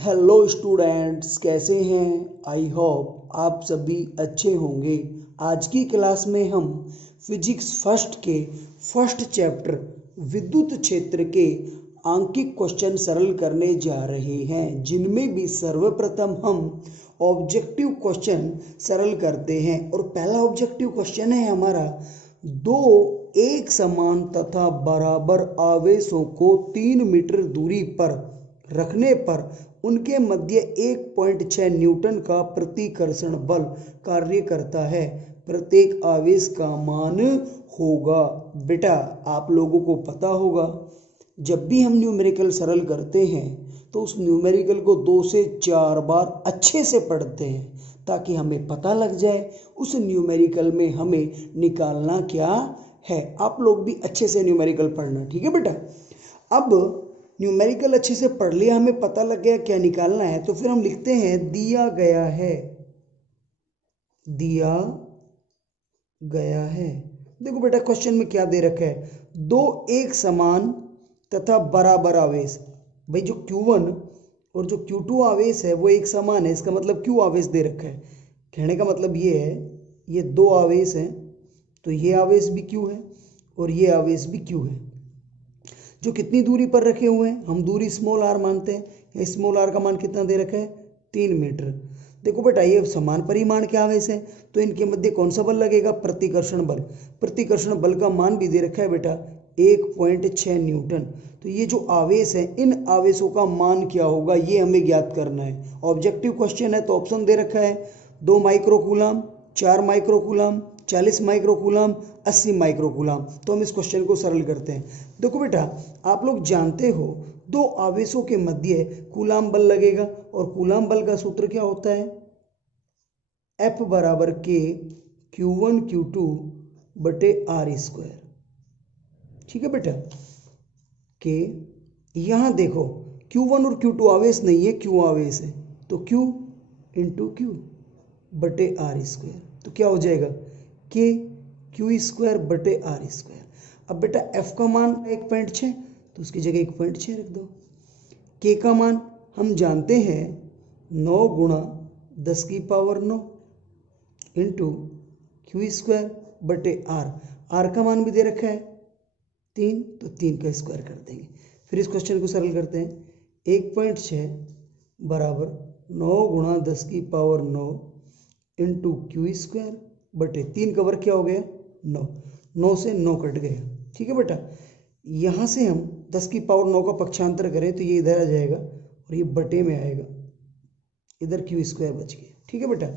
Hello students, कैसे हैं? I hope आप सभी अच्छे होंगे। आज की क्लास में हम फिजिक्स फर्स्ट के फर्स्ट चैप्टर विद्युत क्षेत्र के आंकिक क्वेश्चन सरल करने जा रहे हैं, जिनमें भी सर्वप्रथम हम ऑब्जेक्टिव क्वेश्चन सरल करते हैं। और पहला ऑब्जेक्टिव क्वेश्चन है हमारा, दो एक समान तथा बराबर आवेशों को 3 मीटर दूरी पर रखने पर उनके मध्य 1.6 न्यूटन का प्रतिकर्षण बल कार्य करता है। प्रत्येक आवेश का मान होगा। बेटा, आप लोगों को पता होगा, जब भी हम न्यूमेरिकल सरल करते हैं तो उस न्यूमेरिकल को 2 से 4 बार अच्छे से पढ़ते हैं, ताकि हमें पता लग जाए उस न्यूमेरिकल में हमें निकालना क्या है। आप लोग भी अच्छे से न्यूमेरिकल पढ़ना, ठीक है बेटा। अब न्यूमेरिकल अच्छे से पढ़ लिया, हमें पता लग गया क्या निकालना है, तो फिर हम लिखते हैं दिया गया है। देखो बेटा, क्वेश्चन में क्या दे रखा है, दो एक समान तथा बराबर आवेश। भाई, जो Q1 और जो Q2 आवेश है वो एक समान है, इसका मतलब Q आवेश दे रखा है। कहने का मतलब ये है, ये दो आवेश हैं तो ये आवेश भी Q है और ये आवेश भी Q है। जो कितनी दूरी पर रखे हुए हैं, हम दूरी स्मॉल r मानते हैं। स्मॉल r का मान कितना दे रखा है, 3 मीटर। देखो बेटा, ये समान परिमाण के आवेश है तो इनके मध्य कौन सा बल लगेगा, प्रतिकर्षण बल। प्रतिकर्षण बल का मान भी दे रखा है बेटा 1.6 न्यूटन। तो ये जो आवेश है, इन आवेशों का मान क्या होगा, ये हमें ज्ञात करना है। ऑब्जेक्टिव क्वेश्चन है तो ऑप्शन दे रखा है 2 माइक्रोकूलम, 4 माइक्रोकूलम, 40 माइक्रोकूलम, 80 माइक्रोकूलम। तो हम इस क्वेश्चन को सरल करते हैं। देखो बेटा, आप लोग जानते हो दो आवेशों के मध्य कूलाम बल लगेगा, और कूलाम बल का सूत्र क्या होता है, F बराबर K Q1 Q2 बटे R स्क्वायर। ठीक है बेटा, के यहाँ देखो Q1 और Q2 आवेश नहीं है, Q आवेश है, तो Q इंटू Q बटे R स्क्वायर। तो क्या हो जाएगा, K Q स्क्वायर बटे R स्क्वायर। अब बेटा F का मान 1.6, तो उसकी जगह 1.6 रख दो। K का मान हम जानते हैं 9 गुणा 10 की पावर 9 इंटू Q स्क्वायर बटे R। R का मान भी दे रखा है 3, तो 3 का स्क्वायर कर देंगे। फिर इस क्वेश्चन को सरल करते हैं। 1.6 बराबर 9 गुणा 10 की पावर 9 इंटू Q स्क्वायर बटे 3 का वर्ग क्या हो गया, 9। 9 से 9 कट गया। ठीक है बेटा, यहाँ से हम 10 की पावर 9 का पक्षांतर करें तो ये इधर आ जाएगा और ये बटे में आएगा, इधर Q स्क्वायर बच गया। ठीक है बेटा,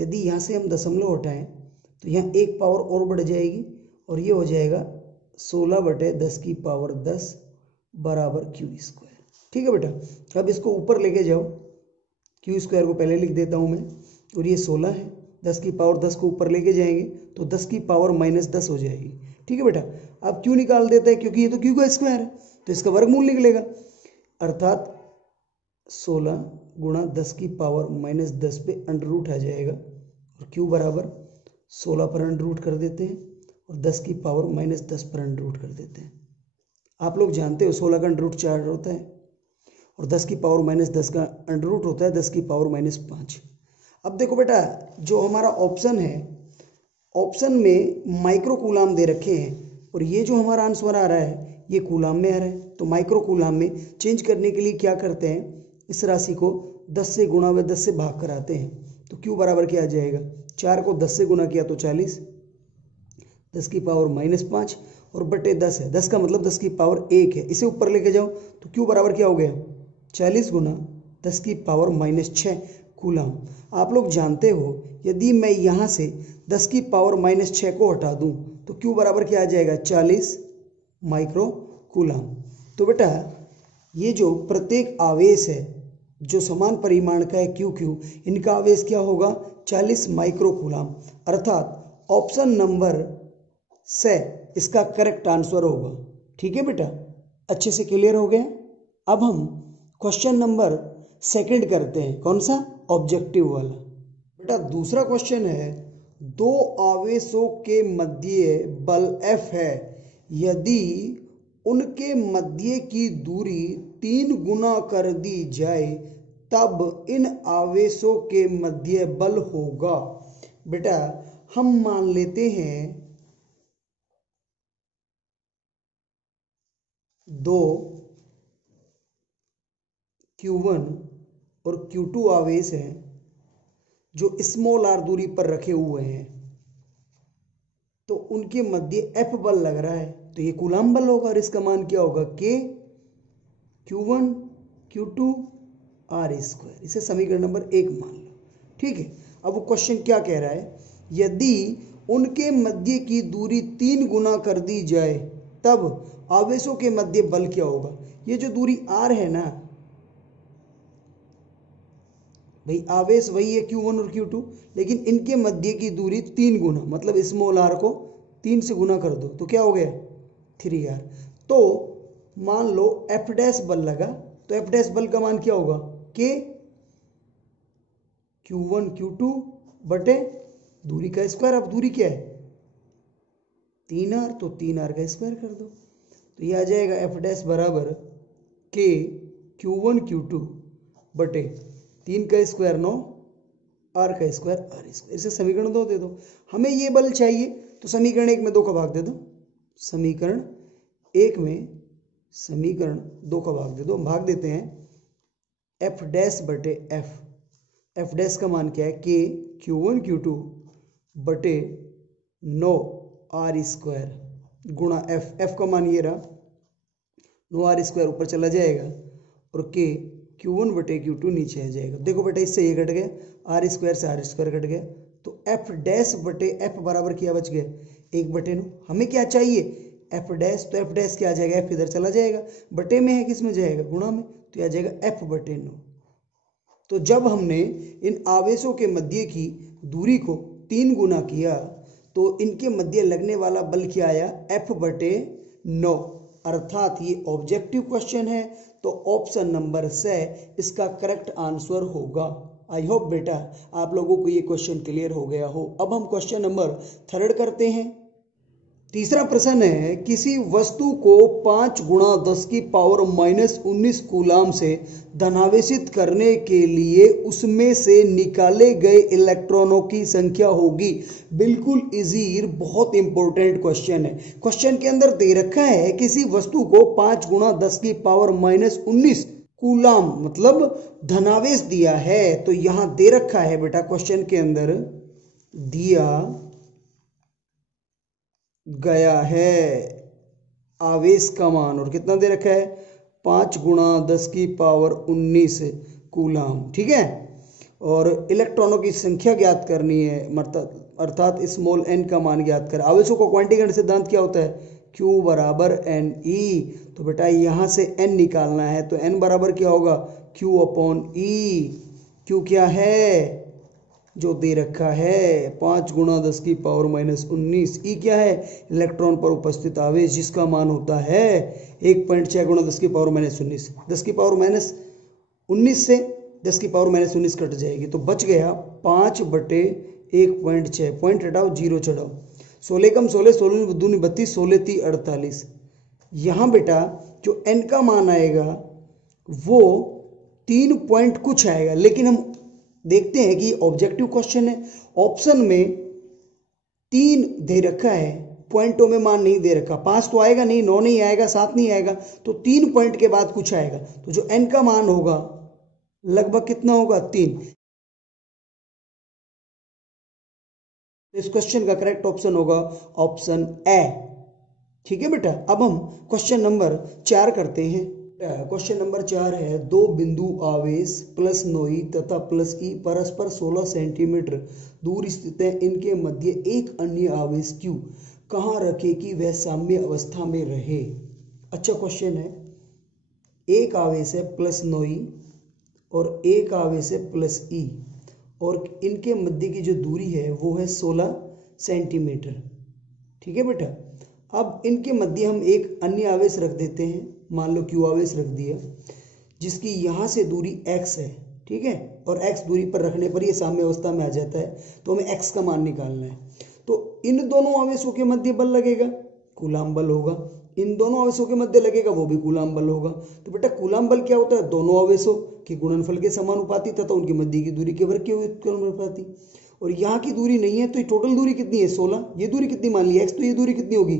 यदि यहाँ से हम दशमलव हटाएं तो यहाँ एक पावर और बढ़ जाएगी और ये हो जाएगा 16 बटे 10 की पावर 10 बराबर Q स्क्वायर। ठीक है बेटा, अब इसको ऊपर लेके जाओ। Q स्क्वायर को पहले लिख देता हूँ मैं, और ये 16 है, 10 की पावर 10 को ऊपर लेके जाएंगे तो 10 की पावर माइनस 10 हो जाएगी। ठीक है बेटा, अब Q निकाल देते हैं क्योंकि ये तो Q का स्क्वायर है, तो इसका वर्गमूल निकलेगा, अर्थात 16 गुणा 10 की पावर माइनस 10 पे अंडर रूट आ जाएगा, और Q बराबर 16 पर अंडर रूट कर देते हैं और 10 की पावर माइनस 10 पर अंडर रूट कर देते हैं। आप लोग जानते हो 16 का अंडर रूट 4 होता है और 10 की पावर माइनस 10 का अंडर रूट होता है 10 की पावर माइनस 5। अब देखो बेटा, जो हमारा ऑप्शन है, ऑप्शन में माइक्रो कूलाम दे रखे हैं और ये जो हमारा आंसर आ रहा है ये कूलाम में आ रहा है। तो माइक्रो कूलाम में चेंज करने के लिए क्या करते हैं, इस राशि को 10 से गुणा व 10 से भाग कराते हैं। तो Q बराबर क्या आ जाएगा, 4 को 10 से गुणा किया तो 40, 10 की पावर माइनस 5 और बटे 10 है, 10 का मतलब 10 की पावर 1 है, इसे ऊपर लेके जाओ तो Q बराबर क्या हो गया, 40 गुना 10 की पावर माइनस 6 कूलाम। आप लोग जानते हो यदि मैं यहाँ से 10 की पावर माइनस 6 को हटा दूँ तो Q बराबर क्या आ जाएगा, 40 माइक्रो कूलाम। तो बेटा, ये जो प्रत्येक आवेश है जो समान परिमाण का है Q, इनका आवेश क्या होगा, 40 माइक्रो कूलाम, अर्थात ऑप्शन नंबर से इसका करेक्ट आंसर होगा। ठीक है बेटा, अच्छे से क्लियर हो गया। अब हम क्वेश्चन नंबर सेकंड करते हैं, कौन सा, ऑब्जेक्टिव वाला। बेटा, दूसरा क्वेश्चन है, दो आवेशों के मध्य बल F है, यदि उनके मध्य की दूरी 3 गुना कर दी जाए तब इन आवेशों के मध्य बल होगा। बेटा हम मान लेते हैं दो Q1 और Q2 आवेश हैं जो स्मॉल r दूरी पर रखे हुए हैं, तो उनके मध्य F बल लग रहा है, तो ये कूलम्ब बल होगा और इसका मान क्या होगा K Q1 Q2 r²। इसे समीकरण नंबर 1 मान लो। ठीक है, अब वो क्वेश्चन क्या कह रहा है, यदि उनके मध्य की दूरी 3 गुना कर दी जाए तब आवेशों के मध्य बल क्या होगा। ये जो दूरी r है ना भाई, आवेश वही है Q1 और Q2, लेकिन इनके मध्य की दूरी 3 गुना, मतलब स्मॉल r को 3 से गुना कर दो तो क्या हो गया 3r। तो मान लो F डैश बल लगा, तो F डैश बल का मान क्या होगा K Q1 Q2 बटे दूरी का स्क्वायर। अब दूरी क्या है 3r, तो 3r का स्क्वायर कर दो, तो ये आ जाएगा F डैश बराबर K Q1 Q2 बटे 3 का स्क्वायर 9, r का स्क्वायर r²। इसे समीकरण 2 दे दो। हमें ये बल चाहिए तो समीकरण 1 में 2 का भाग दे दो, समीकरण 1 में समीकरण 2 का भाग दे दो। हम भाग देते हैं F डैश बटे F डैश का मान क्या है K Q1 Q2 बटे 9 r² गुणा F का मान ये रहा 9r² ऊपर चला जाएगा और K Q1 बटे Q2 नीचे आ जाएगा। देखो बेटा इससे ये कट गया, r² से r² कट गया, तो F डैश बटे F बराबर क्या बच गया 1/9। हमें क्या चाहिए F डैश, तो F डैश क्या आ जाएगा F इधर चला जाएगा, बटे में है किस में जाएगा गुणा में, तो यह आ जाएगा F/9। तो जब हमने इन आवेशों के मध्य की दूरी को 3 गुना किया तो इनके मध्य लगने वाला बल क्या आया F/9, अर्थात ये ऑब्जेक्टिव क्वेश्चन है, तो ऑप्शन नंबर से इसका करेक्ट आंसर होगा। आई होप बेटा आप लोगों को ये क्वेश्चन क्लियर हो गया हो। अब हम क्वेश्चन नंबर 3 करते हैं। तीसरा प्रश्न है, किसी वस्तु को 5 गुणा 10 की पावर -19 कूलाम से धनावेशित करने के लिए उसमें से निकाले गए इलेक्ट्रॉनों की संख्या होगी। बिल्कुल इजी, बहुत इंपॉर्टेंट क्वेश्चन है। क्वेश्चन के अंदर दे रखा है किसी वस्तु को 5 गुणा 10 की पावर -19 कूलाम मतलब धनावेश दिया है, तो यहां दे रखा है बेटा क्वेश्चन के अंदर दिया गया है आवेश का मान, और कितना दे रखा है 5 गुणा 10 की पावर 19 कूलाम। ठीक है, और इलेक्ट्रॉनों की संख्या ज्ञात करनी है, अर्थात स्मॉल n का मान ज्ञात कर। आवेशों का क्वांटीकरण सिद्धांत क्या होता है Q बराबर NE, तो बेटा यहां से n निकालना है, तो n बराबर क्या होगा Q/E। Q क्या है जो दे रखा है 5 गुणा 10 की पावर -19। ई क्या है इलेक्ट्रॉन पर उपस्थित आवेश जिसका मान होता है 1.6 गुणा 10 की पावर -19। 10 की पावर -19 से 10 की पावर -19 कट जाएगी, तो बच गया 5/1.6। पॉइंट हटाओ, 0 चढ़ाओ, 16 कम 16, 16 दूनी 32, 16 3 48। यहाँ बेटा जो n का मान आएगा वो 3 पॉइंट कुछ आएगा, लेकिन हम देखते हैं कि ऑब्जेक्टिव क्वेश्चन है। ऑप्शन में 3 दे रखा है, पॉइंटों में मान नहीं दे रखा। 5 तो आएगा नहीं, 9 नहीं आएगा, 7 नहीं आएगा, तो 3 पॉइंट के बाद कुछ आएगा, तो जो n का मान होगा लगभग कितना होगा 3। इस क्वेश्चन का करेक्ट ऑप्शन होगा ऑप्शन ए। ठीक है बेटा, अब हम क्वेश्चन नंबर 4 करते हैं। क्वेश्चन नंबर 4 है, 2 बिंदु आवेश +9 तथा +E परस्पर 16 सेंटीमीटर दूर स्थित है। इनके मध्य एक अन्य आवेश Q कहाँ रखे कि वह साम्य अवस्था में रहे। अच्छा क्वेश्चन है, एक आवेश है +9 और एक आवेश है +E, और इनके मध्य की जो दूरी है वो है 16 सेंटीमीटर। ठीक है बेटा, अब इनके मध्य हम एक अन्य आवेश रख देते हैं, मान लो Q आवेश रख दिया, जिसकी यहाँ से दूरी x है। ठीक है, और x दूरी पर रखने पर ये साम्य अवस्था में आ जाता है, तो हमें x का मान निकालना है। तो इन दोनों आवेशों के मध्य बल लगेगा कूलाम बल होगा, इन दोनों आवेशों के मध्य लगेगा वो भी कूलाम बल होगा। तो बेटा कूलाम बल क्या होता है दोनों आवेशों कि गुणनफल के समानुपाती तथा उनके मध्य की दूरी के वर्ग के व्युत्क्रमानुपाती। और यहाँ की दूरी नहीं है तो ये टोटल दूरी कितनी है 16, ये दूरी कितनी मान ली x, तो ये दूरी कितनी होगी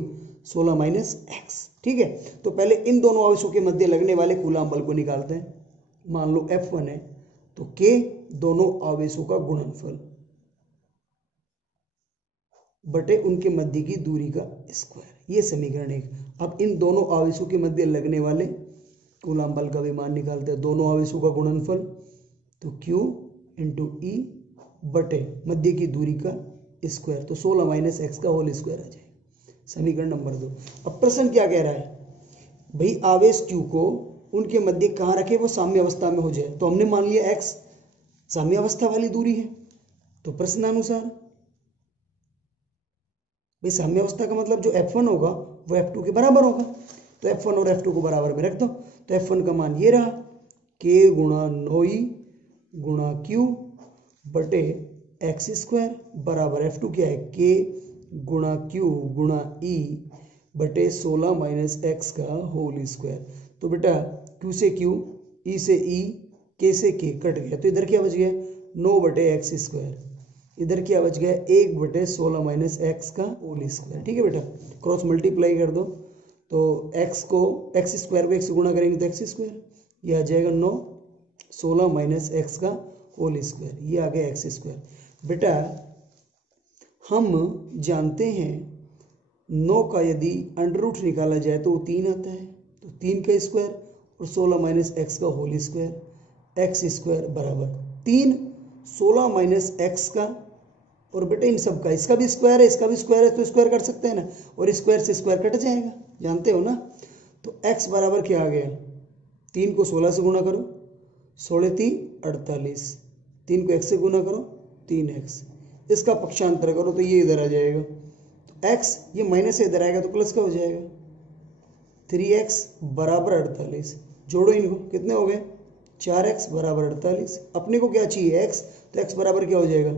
16 माइनस x। ठीक है, तो पहले इन दोनों आवेशों के मध्य लगने वाले कूलाम बल को निकालते हैं। मान लो F1 है तो K दोनों आवेशों का गुणनफल बटे उनके मध्य की दूरी का स्क्वायर, ये समीकरण 1। अब इन दोनों आवेशों के मध्य लगने वाले कूलाम बल का भी मान निकालते हैं। दोनों आवेशों का गुणनफल तो Q इंटू ई बटे मध्य की दूरी का स्क्वायर, तो 16 माइनस एक्स का होल स्क्वायर आ जाएगा। समीकरण नंबर 2। अब प्रश्न क्या कह रहा है भाई, आवेश Q को उनके मध्य कहाँ रखे वो साम्य अवस्था में हो जाए। तो हमने मान लिया x साम्य अवस्था वाली दूरी है, तो प्रश्नानुसार भाई साम्य अवस्था का मतलब जो F1 होगा वो F2 के बराबर होगा, तो F1 और F2 को बराबर में रख दो। तो F1 का मान ये रहा K गुणा 9E गुणा Q बटे एक्स स्क्वायर बराबर F2 क्या है K गुणा Q गुणा E बटे 16 माइनस एक्स का होल स्क्वायर। तो बेटा Q से Q, E से E, K से K कट गया, तो इधर क्या बच गया 9 बटे एक्स स्क्वायर, इधर क्या बच गया 1 बटे 16 माइनस एक्स का होल स्क्वायर। ठीक है बेटा, क्रॉस मल्टीप्लाई कर दो तो x को एक्स स्क्वायर पे 1 से गुणा करेंगे तो एक्स स्क्वायर, ये आ जाएगा 9, 16 माइनस एक्स का होल स्क्वायर, ये आ गया एक्स स्क्वायर। बेटा हम जानते हैं 9 का यदि अंडर रूट निकाला जाए तो वो 3 आता है, तो 3 का स्क्वायर और 16 माइनस एक्स का होल स्क्वायर, एक्स स्क्वायर बराबर 3 16 माइनस एक्स का, और बेटा इन सब का इसका भी स्क्वायर है इसका भी स्क्वायर है, तो स्क्वायर कर सकते हैं ना, और स्क्वायर से स्क्वायर कट जाएगा, जानते हो ना। तो x बराबर क्या आ गया 3 को 16 से गुणा करो 16 3 48, 3 को x से गुणा करो 3x, इसका पक्षांतर करो तो ये इधर आ जाएगा, तो x ये माइनस से इधर आएगा तो प्लस का हो जाएगा, 3x बराबर 48, जोड़ो इनको कितने हो गए 4x बराबर 48। अपने को क्या चाहिए x, तो x बराबर क्या हो जाएगा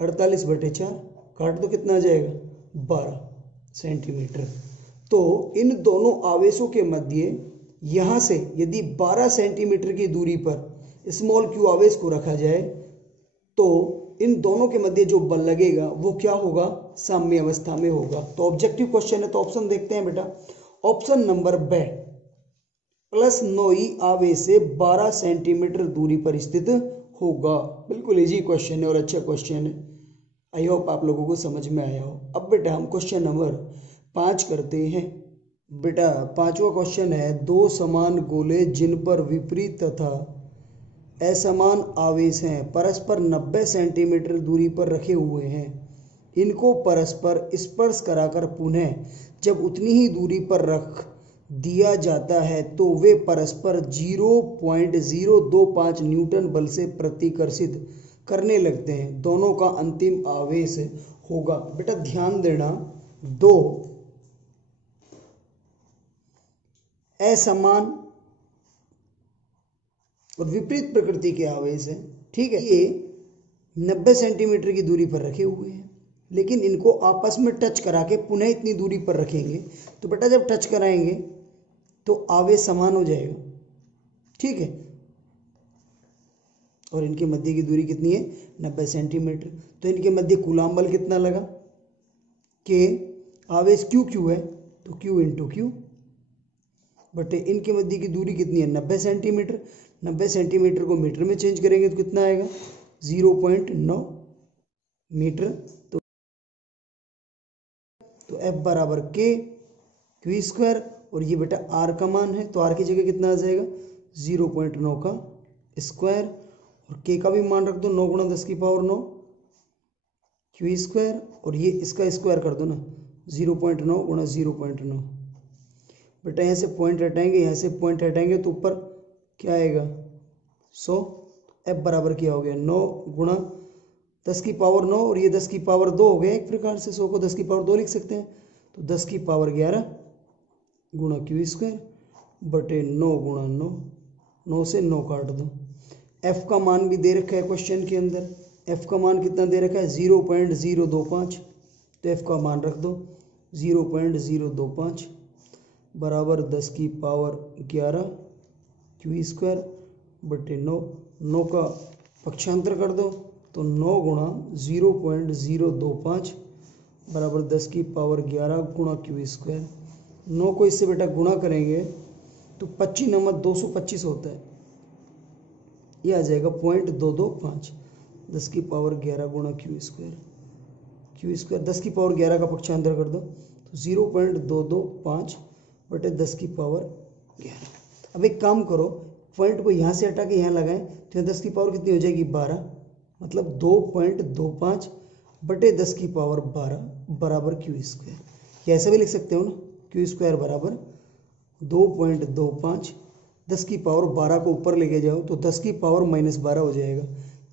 48 बटे 4, काट दो कितना आ जाएगा 12 सेंटीमीटर। तो इन दोनों आवेशों के मध्य यहाँ से यदि 12 सेंटीमीटर की दूरी पर स्मॉल q आवेश को रखा जाए तो इन दोनों के मध्य जो बल लगेगा वो क्या होगा साम्य अवस्था में होगा। तो ऑब्जेक्टिव क्वेश्चन है, तो ऑप्शन देखते हैं बेटा। ऑप्शन नंबर ब प्लस 9e आवेश से 12 सेंटीमीटर दूरी पर स्थित होगा। बिल्कुल इजी क्वेश्चन है और अच्छा क्वेश्चन है, आई होप आप लोगों को समझ में आया हो। अब बेटा हम क्वेश्चन नंबर 5 करते हैं। बेटा 5वां क्वेश्चन है, दो समान गोले जिन पर विपरीत तथा असमान आवेश हैं परस्पर 90 सेंटीमीटर दूरी पर रखे हुए हैं, इनको परस्पर स्पर्श कराकर पुनः जब उतनी ही दूरी पर रख दिया जाता है तो वे परस्पर 0.025 न्यूटन बल से प्रतिकर्षित करने लगते हैं, दोनों का अंतिम आवेश होगा। बेटा ध्यान देना, दो असमान और विपरीत प्रकृति के आवेश हैं, ठीक है, ये 90 सेंटीमीटर की दूरी पर रखे हुए हैं, लेकिन इनको आपस में टच करा के पुनः इतनी दूरी पर रखेंगे, तो बेटा जब टच कराएंगे तो आवेश समान हो जाएगा, ठीक है, और इनके मध्य की दूरी कितनी है 90 सेंटीमीटर। तो इनके मध्य कूलाम बल कितना लगा कि आवेश क्यू क्यू है तो क्यू इंटू क्यू बटे इनके मध्य की दूरी कितनी है 90 सेंटीमीटर। 90 सेंटीमीटर को मीटर में चेंज करेंगे तो कितना आएगा 0.9 मीटर। तो F बराबर K क्यू स्क्वायर, और ये बेटा R का मान है तो R की जगह कितना आ जाएगा 0.9 का स्क्वायर, और K का भी मान रख दो 9 गुणा 10 की पावर 9 क्यू स्क्वायर, और ये इसका स्क्वायर कर दो ना 0.9 गुणा 0.9। बेटा यहाँ से पॉइंट हटाएंगे यहाँ से पॉइंट हटाएंगे तो ऊपर क्या आएगा 100। F बराबर क्या हो गया 9 गुणा 10 की पावर 9, और ये 10 की पावर 2 हो गया, एक प्रकार से 100 को 10 की पावर 2 लिख सकते हैं, तो 10 की पावर 11 गुणा क्यू स्क्वायर बटे 9 गुणा 9, 9 से 9 काट दो। F का मान भी दे रखा है क्वेश्चन के अंदर, F का मान कितना दे रखा है 0.025, तो F का मान रख दो 0.025 बराबर 10 की पावर 11 क्यू स्क्वायर बटे 9, 9 का पक्षांतर कर दो तो 9 गुणा 0.025 बराबर 10 की पावर 11 गुणा क्यू स्क्वायर। 9 को इससे बेटा गुणा करेंगे तो 25 नंबर 225 होता है, ये आ जाएगा 0.225 10 की पावर 11 गुणा क्यू स्क्वायर। 10 की पावर 11 का पक्षांतर कर दो तो 0.225 बटे 10 की पावर 11। अब एक काम करो, पॉइंट को यहाँ से हटा के यहाँ लगाएं तो यहाँ 10 की पावर कितनी हो जाएगी 12, मतलब 2.25 बटे 10 की पावर 12 बराबर क्यू स्क्वायर। या ऐसा भी लिख सकते हो ना, क्यू स्क्वायर बराबर 2.25 10 की पावर 12 को ऊपर लेके जाओ तो 10 की पावर -12 हो जाएगा।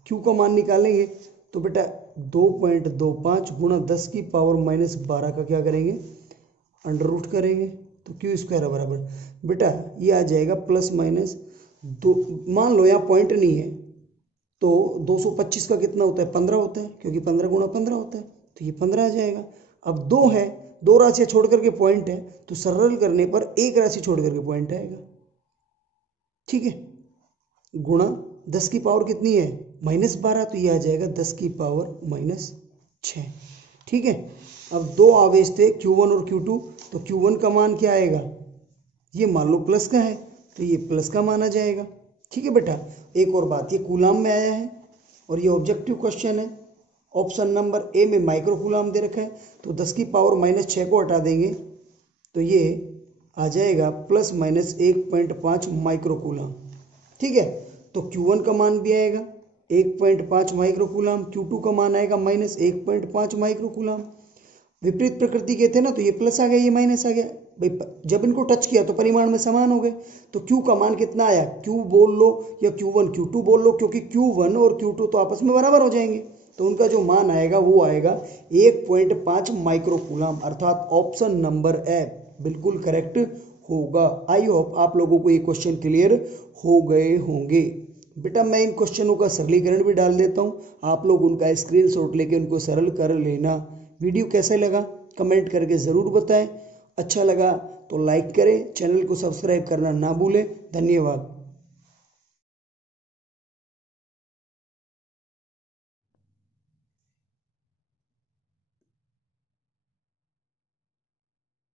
क्यू का मान निकालेंगे तो बेटा 2.25 गुणा 10 की पावर -12 का क्या करेंगे, अंडर रूट करेंगे तो क्यू स्क्वायर बराबर बेटा ये आ जाएगा प्लस माइनस 2। मान लो यहाँ पॉइंट नहीं है तो 225 का कितना होता है 15 होता है, क्योंकि 15 गुणा 15 होता है तो ये 15 आ जाएगा। अब 2 है, 2 राशियाँ छोड़ करके पॉइंट है तो सरल करने पर एक राशि छोड़ करके पॉइंट आएगा, ठीक है। गुणा 10 की पावर कितनी है -12 तो ये आ जाएगा 10 की पावर -6, ठीक है। अब 2 आवेश थे Q1 और Q2 तो Q1 का मान क्या आएगा, ये मान लो प्लस का है तो ये प्लस का मान आ जाएगा, ठीक है बेटा। एक और बात, ये कूलाम में आया है और ये ऑब्जेक्टिव क्वेश्चन है। ऑप्शन नंबर ए में माइक्रो कूलाम दे रखा है तो 10 की पावर -6 को हटा देंगे तो ये आ जाएगा प्लस माइनस 1.5 माइक्रो कूलाम, ठीक है। तो Q1 का मान भी आएगा 1.5 माइक्रो कूलाम, Q2 का मान आएगा -1.5 माइक्रो कूलाम। विपरीत प्रकृति के थे ना तो ये प्लस आ गया ये माइनस आ गया भाई, जब इनको टच किया तो परिमाण में समान हो गए। तो Q का मान कितना आया, Q बोल लो या Q1 Q2 बोल लो, क्योंकि Q1 और Q2 तो आपस में बराबर हो जाएंगे तो उनका जो मान आएगा वो आएगा 1.5 माइक्रो कूलाम, अर्थात ऑप्शन नंबर ए बिल्कुल करेक्ट होगा। आई होप आप लोगों को ये क्वेश्चन क्लियर हो गए होंगे। बेटा मैं इन क्वेश्चनों का सरलीकरण भी डाल देता हूँ, आप लोग उनका स्क्रीनशॉट लेके उनको सरल कर लेना। वीडियो कैसा लगा कमेंट करके ज़रूर बताएं, अच्छा लगा तो लाइक करें, चैनल को सब्सक्राइब करना ना भूलें। धन्यवाद।